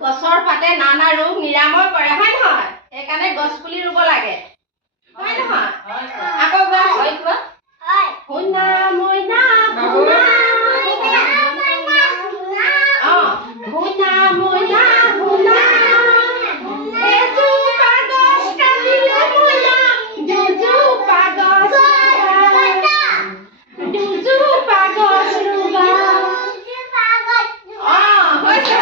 গছৰ পাতে নানা ৰোগ নিৰাময় কৰে হয় নহয় সেইকাৰণে গছ পুলি ৰুব লাগে হয় নহয় আকৌ গছ হয় কোৱা হয় শুনা মইনা শুনা শুনা মইনা শুনা এজো কাগজ কাটিলে মইনা দুজো কাগজ দুজো কাগজ ৰুবা হৈছে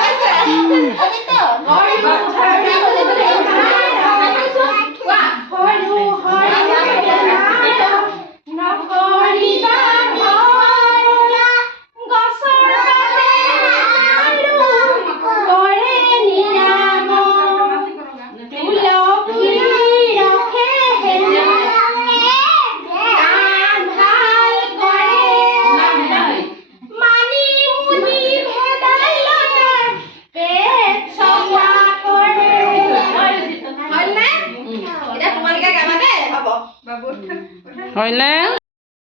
হয়নে?